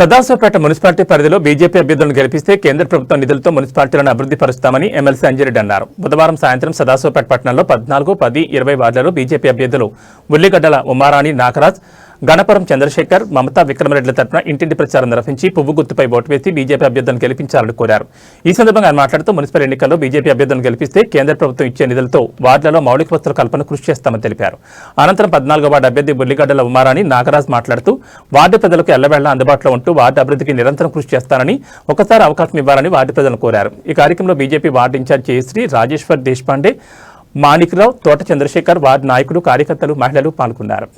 Sadasivpet municipality పరిధిలో BJP అభ్యర్థులను గెలిపిస్తే కేంద్ర ప్రభుత్వం నిధులతో మున్సిపాలిటీలను అభివృద్ధి పరుస్తామని ఎమ్మెల్సీ అంజిరెడ్డి అన్నారు. బుధవారం సాయంత్రం సదాశివపేట పట్టణంలో 14, 10, 20 వార్డులలో బీజేపీ అభ్యర్థులు ఉల్లిగడ్డల ఉమారాణి నాగరాజ్, గణపురం చంద్రశేఖర్, మమతా విక్రమరెడ్డిల తరఫున ఇంటింటి ప్రచారం నిర్వహించి పువ్వు గుర్తుపై ఓటు వేసి బీజేపీ అభ్యర్థులను గెలిపించాలని కోరారు. ఈ సందర్భంగా ఆయన మాట్లాడుతూ మున్సిపల్ ఎన్నికల్లో బీజేపీ అభ్యర్థులను గెలిపిస్తే కేంద్ర ప్రభుత్వం ఇచ్చే నిధులతో వార్డులలో మౌలిక వసతుల కల్పన కృషి చేస్తామని తెలిపారు. అనంతరం 14వ వార్డు అభ్యర్థి ఉల్లిగడ్డల ఉమారాణి నాగరాజ్ మాట్లాడుతూ వార్డు ప్రజలకు ఎల్లవేళ అందుబాటులో ఉంటూ వార్డు అభివృద్ధికి నిరంతరం కృషి చేస్తానని, ఒకసారి అవకాశం ఇవ్వాలని వార్డు ప్రజలను కోరారు. ఈ కార్యక్రమంలో BJP ward in-charge Jayashri, Rajeshwar Deshpande, Manikrao, Thota Chandrashekar, ward నాయకులు, కార్యకర్తలు, మహిళలు పాల్గొన్నారు.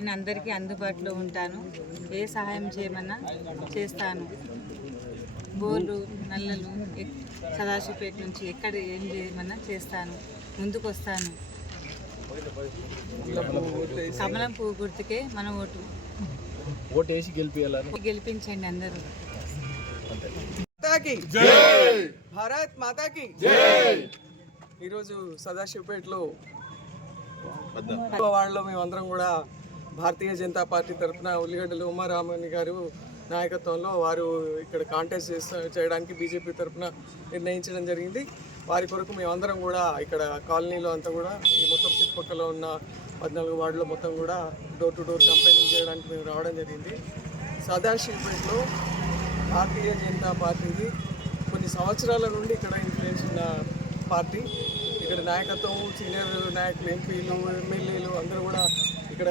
నేను అందరికీ అందుబాటులో ఉంటాను. ఏ సహాయం చేయమన్నా చేస్తాను. బోర్లు, నల్లలు సదాశివపేట నుంచి ఎక్కడ ఏం చేయమన్నా చేస్తాను. ముందుకు వస్తాను. కమలం పువ్వు గుర్తుకే మన ఓటేసి గెలిపించండి అందరూ. భారత్ మాతాకి ఈరోజు సదాశివపేటలో వాళ్ళలో మేమందరం కూడా భారతీయ జనతా పార్టీ తరఫున ఉల్లిగడ్డల ఉమారామణి గారు నాయకత్వంలో వారు ఇక్కడ కాంటెస్ట్ చేయడానికి బీజేపీ తరఫున నిర్ణయించడం జరిగింది. వారి కొరకు మేమందరం కూడా ఇక్కడ కాలనీలో అంతా కూడా ఈ మొత్తం చుట్టుపక్కల ఉన్న 14 వార్డులో మొత్తం కూడా డోర్ టు డోర్ కంపెయినింగ్ చేయడానికి మేము రావడం జరిగింది. సదాశివపేటలో భారతీయ జనతా పార్టీది కొన్ని సంవత్సరాల నుండి ఇక్కడ ఇన్ఫ్లుయెన్స్ ఉన్న పార్టీ. ఇక్కడ నాయకత్వం, సీనియర్ నాయకులు, ఎంపీలు, ఎమ్మెల్యేలు అందరూ కూడా ఇక్కడ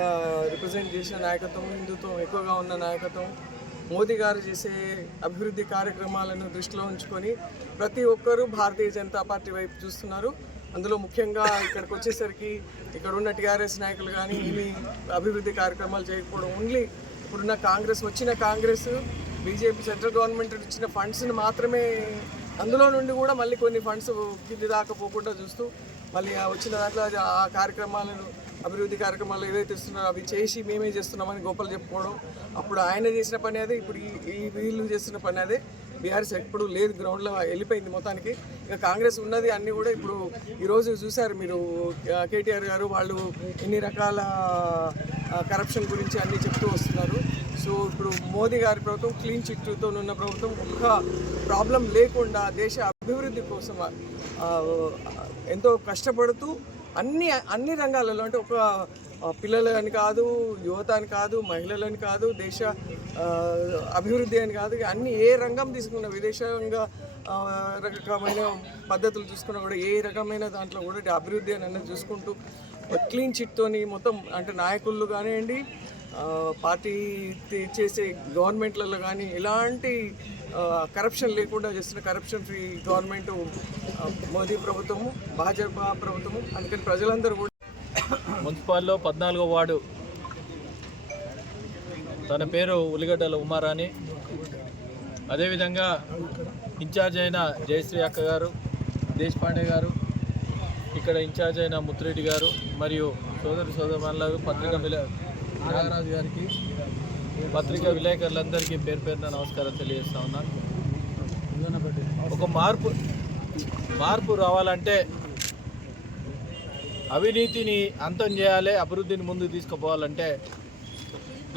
రిప్రజెంట్ చేసిన నాయకత్వం, హిందుత్వం ఎక్కువగా ఉన్న నాయకత్వం, మోదీ గారు చేసే అభివృద్ధి కార్యక్రమాలను దృష్టిలో ఉంచుకొని ప్రతి ఒక్కరూ భారతీయ జనతా పార్టీ వైపు చూస్తున్నారు. అందులో ముఖ్యంగా ఇక్కడికి వచ్చేసరికి ఇక్కడ ఉన్న టీఆర్ఎస్ నాయకులు కానీ ఏమి అభివృద్ధి కార్యక్రమాలు చేయకపోవడం, ఓన్లీ ఇప్పుడున్న కాంగ్రెస్ బీజేపీ సెంట్రల్ గవర్నమెంట్ ఇచ్చిన ఫండ్స్ని మాత్రమే, అందులో నుండి కూడా మళ్ళీ కొన్ని ఫండ్స్ కింది దాకా పోకుండా చూస్తూ మళ్ళీ వచ్చిన దాంట్లో ఆ కార్యక్రమాలను, అభివృద్ధి కార్యక్రమాలు ఏదైతే ఇస్తున్నారో అవి చేసి మేమే చేస్తున్నామని గొప్పలు చెప్పుకోవడం. అప్పుడు ఆయన చేసిన పని అదే, ఇప్పుడు ఈ వీళ్ళు చేస్తున్న పని అదే. బీఆర్ఎస్ ఎప్పుడు లేదు, గ్రౌండ్లో వెళ్ళిపోయింది మొత్తానికి. ఇక కాంగ్రెస్ ఉన్నది అన్నీ కూడా ఇప్పుడు ఈరోజు చూశారు మీరు, కేటీఆర్ గారు వాళ్ళు ఎన్ని రకాల కరప్షన్ గురించి అన్నీ చెప్తూ వస్తున్నారు. సో ఇప్పుడు మోదీ గారి ప్రభుత్వం క్లీన్ చిట్టుతో ఉన్న ప్రభుత్వం, ఒక్క ప్రాబ్లం లేకుండా దేశ అభివృద్ధి కోసం ఎంతో కష్టపడుతూ అన్ని రంగాలలో, అంటే ఒక పిల్లలని కాదు, యువత అని కాదు, మహిళలని కాదు, దేశ అభివృద్ధి అని కాదు, అన్ని ఏ రంగం తీసుకున్న విదేశంగా రకమైన పద్ధతులు చూసుకున్నా కూడా ఏ రకమైన దాంట్లో కూడా అభివృద్ధి అని అన్నది చూసుకుంటూ క్లీన్ చిట్తోని మొత్తం, అంటే నాయకులు కానివ్వండి, పార్టీ చేసే గవర్నమెంట్లలో కానీ ఎలాంటి కరప్షన్ లేకుండా చేస్తున్న కరప్షన్ ఫ్రీ గవర్నమెంట్ మోదీ ప్రభుత్వము, భాజపా ప్రభుత్వము. అందుకని ప్రజలందరూ కూడా మున్సిపాల్లో 14వ వార్డు, తన పేరు ఉల్లిగడ్డల ఉమారాణి, అదేవిధంగా ఇన్ఛార్జ్ అయిన జయశ్రీ అక్క గారు, దేశపాండే గారు, ఇక్కడ ఇన్ఛార్జ్ అయిన ముత్తిరెడ్డి గారు మరియు సోదరులు, నాగరాజు గారికి, పత్రికా విలేకరులందరికీ పేరు పేరున నమస్కారం తెలియజేస్తా ఉన్నాను. ఒక మార్పు రావాలంటే అవినీతిని అంతం చేయాలి, అభివృద్ధిని ముందుకు తీసుకుపోవాలంటే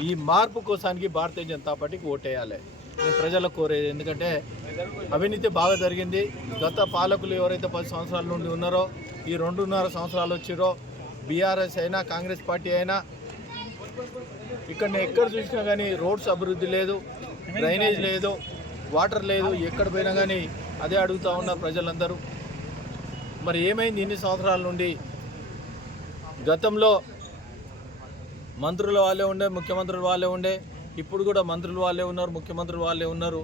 ఈ మార్పు కోసానికి భారతీయ జనతా పార్టీకి ఓటేయాలి. నేను ప్రజలకు కోరేది, ఎందుకంటే అవినీతి బాగా జరిగింది. గత పాలకులు ఎవరైతే 10 సంవత్సరాల నుండి ఉన్నారో, ఈ 2.5 సంవత్సరాలు వచ్చిరో, బీఆర్ఎస్ అయినా కాంగ్రెస్ పార్టీ అయినా, ఇక్కడ ఎక్కడ చూసినా కానీ రోడ్స్ అభివృద్ధి లేదు, డ్రైనేజ్ లేదు, వాటర్ లేదు. ఎక్కడ పోయినా కానీ అదే అడుగుతూ ఉన్నారు ప్రజలందరూ. మరి ఏమైంది ఇన్ని సంవత్సరాల నుండి? గతంలో మంత్రులు వాళ్ళే ఉండే, ముఖ్యమంత్రులు వాళ్ళే ఉండే, ఇప్పుడు కూడా మంత్రులు వాళ్ళే ఉన్నారు, ముఖ్యమంత్రులు వాళ్ళే ఉన్నారు.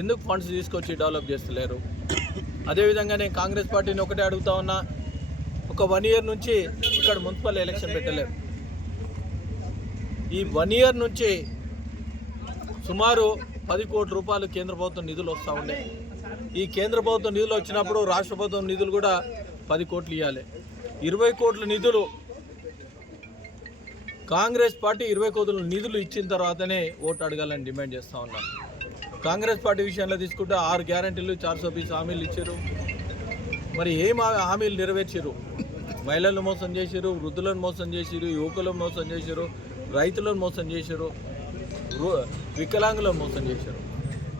ఎందుకు ఫండ్స్ తీసుకొచ్చి డెవలప్ చేస్తలేరు? అదేవిధంగా నేను కాంగ్రెస్ పార్టీని ఒకటే అడుగుతా ఉన్నా, ఒక 1 ఇయర్ నుంచి ఇక్కడ మున్సిపల్ ఎలక్షన్ పెట్టలేరు. ఈ 1 ఇయర్ నుంచి సుమారు 10 కోట్ల రూపాయలు కేంద్ర ప్రభుత్వం నిధులు వస్తూ ఉండే. ఈ కేంద్ర ప్రభుత్వం నిధులు వచ్చినప్పుడు రాష్ట్ర ప్రభుత్వం నిధులు కూడా 10 కోట్లు ఇవ్వాలి. 20 కోట్ల నిధులు కాంగ్రెస్ పార్టీ 20 కోట్ల నిధులు ఇచ్చిన తర్వాతనే ఓటు అడగాలని డిమాండ్ చేస్తూ ఉన్నాను. కాంగ్రెస్ పార్టీ విషయంలో తీసుకుంటే 6 గ్యారంటీలు, 420 హామీలు ఇచ్చారు. మరి ఏం హామీలు నెరవేర్చారు? మహిళలను మోసం చేశారు, వృద్ధులను మోసం చేశారు, యువకులను మోసం చేశారు, రైతులను మోసం చేశారు, వికలాంగులను మోసం చేశారు.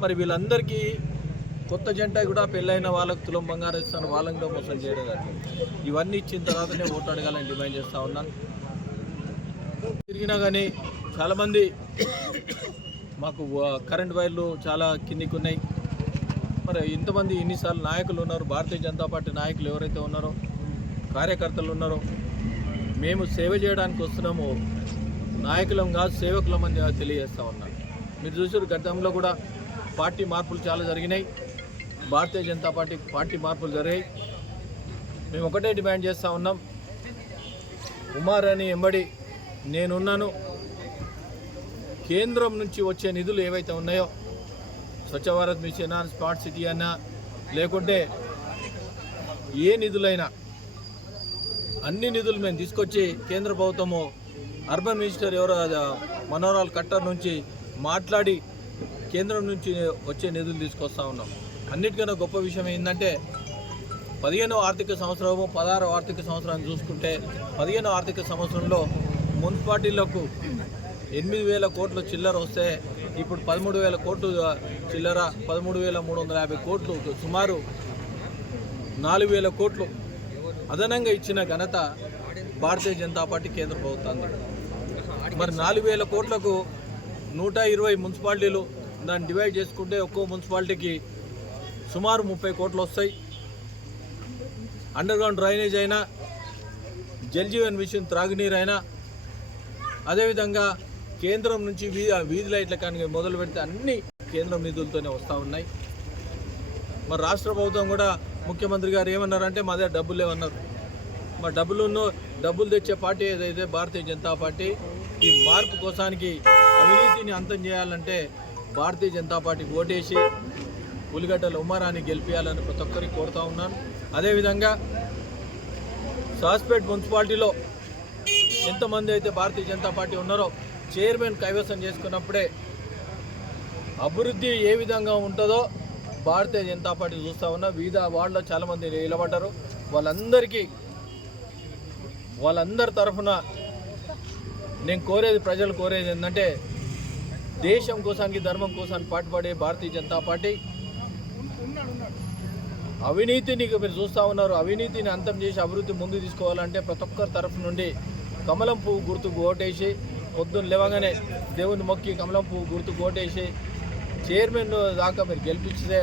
మరి వీళ్ళందరికీ కొత్త జంట కూడా పెళ్ళైన వాళ్ళకు తులం బంగారం ఇస్తాను, వాళ్ళని కూడా మోసం చేయడం కాదు. ఇవన్నీ ఇచ్చిన తర్వాతనే ఓటు అడగాలని డిమాండ్ చేస్తూ ఉన్నాను. తిరిగినా కానీ చాలామంది మాకు కరెంట్ వైర్లు చాలా కిందికి ఉన్నాయి. మరి ఇంతమంది ఇన్నిసార్లు నాయకులు ఉన్నారు, భారతీయ జనతా పార్టీ నాయకులు ఎవరైతే ఉన్నారో, కార్యకర్తలు ఉన్నారో, మేము సేవ చేయడానికి వస్తున్నాము, నాయకులం కాదు సేవకులం అని తెలియజేస్తూ ఉన్నాను. మీరు చూసారు గతంలో కూడా పార్టీ మార్పులు చాలా జరిగినాయి, భారతీయ జనతా పార్టీ మార్పులు జరిగాయి. మేము ఒకటే డిమాండ్ చేస్తూ ఉన్నాం, ఉమారాణి ఎంబడి నేనున్నాను. కేంద్రం నుంచి వచ్చే నిధులు ఏవైతే ఉన్నాయో, Swachh Bharat machine, smart city అన్నా, లేకుంటే ఏ నిధులైనా అన్ని నిధులు మేము తీసుకొచ్చి కేంద్ర ప్రభుత్వము అర్బన్ మినిస్టర్ ఎవరో మనోహర్ ఖట్టర్ నుంచి మాట్లాడి కేంద్రం నుంచి వచ్చే నిధులు తీసుకొస్తూ ఉన్నాం. అన్నిటికన్నా గొప్ప విషయం ఏంటంటే 15వ ఆర్థిక సంవత్సరము 16వ ఆర్థిక సంవత్సరాన్ని చూసుకుంటే 15వ ఆర్థిక సంవత్సరంలో మున్సిపాలిటీలకు 8,000 కోట్ల చిల్లర వస్తే ఇప్పుడు 13,000 కోట్లు చిల్లర, 13,350 కోట్లు, సుమారు 4,000 కోట్లు అదనంగా ఇచ్చిన ఘనత భారతీయ జనతా పార్టీ కేంద్ర ప్రభుత్వాన్ని. మరి 4,000 కోట్లకు 120 మున్సిపాలిటీలు దాన్ని డివైడ్ చేసుకుంటే ఒక్కో మున్సిపాలిటీకి సుమారు 30 కోట్లు వస్తాయి. అండర్గ్రౌండ్ డ్రైనేజ్ అయినా, జల్ జీవన్ మిషన్ త్రాగునీరు అయినా, అదేవిధంగా కేంద్రం నుంచి వీధి లైట్ల కానీ మొదలు పెడితే అన్ని కేంద్రం నిధులతోనే వస్తూ ఉన్నాయి. మరి రాష్ట్ర ప్రభుత్వం కూడా ముఖ్యమంత్రి గారు ఏమన్నారంటే మా దగ్గర డబ్బులు లేవన్నారు. మరి డబ్బులు తెచ్చే పార్టీ ఏదైతే భారతీయ జనతా పార్టీ, ఈ మార్పు కోసానికి అవినీతిని అంతం చేయాలంటే భారతీయ జనతా పార్టీకి ఓటేసి ఉల్లిగడ్డల ఉమారాన్ని గెలిపించాలని ప్రతి ఒక్కరికి కోరుతూ ఉన్నాను. అదేవిధంగా సాస్పేట్ మున్సిపాలిటీలో ఎంతమంది అయితే భారతీయ జనతా పార్టీ ఉన్నారో చైర్మన్ కైవసం చేసుకున్నప్పుడే అభివృద్ధి ఏ విధంగా ఉంటుందో భారతీయ జనతా పార్టీ చూస్తూ ఉన్నా. వివిధ వార్డులో చాలామంది నిలబడ్డారు. వాళ్ళందరి తరఫున నేను కోరేది, ప్రజలు కోరేది ఏంటంటే దేశం కోసానికి, ధర్మం కోసానికి పాటుపడే భారతీయ జనతా పార్టీ అవినీతిని మీరు చూస్తూ ఉన్నారు. అవినీతిని అంతం చేసి అభివృద్ధి ముందు తీసుకోవాలంటే ప్రతి ఒక్కరి తరఫు నుండి కమలం పువ్వు గుర్తుకు ఓటేసి, పొద్దున్న లేవగానే దేవుని మొక్కి కమలం పువ్వు గుర్తుకు ఓటేసి చైర్మన్ దాకా మీరు గెలిపిస్తే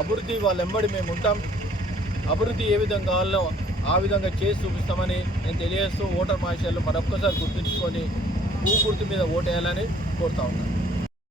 అభివృద్ధి వాళ్ళ వెంబడి మేము ఉంటాం. అభివృద్ధి ఏ విధంగా కావాలో ఆ విధంగా చేసి చూపిస్తామని నేను తెలియజేస్తూ ఓటర్ మహాశయాలు మరొక్కసారి గుర్తుంచుకొని పువ్వు గుర్తు మీద ఓటేయాలని కోరుతా ఉన్నాను.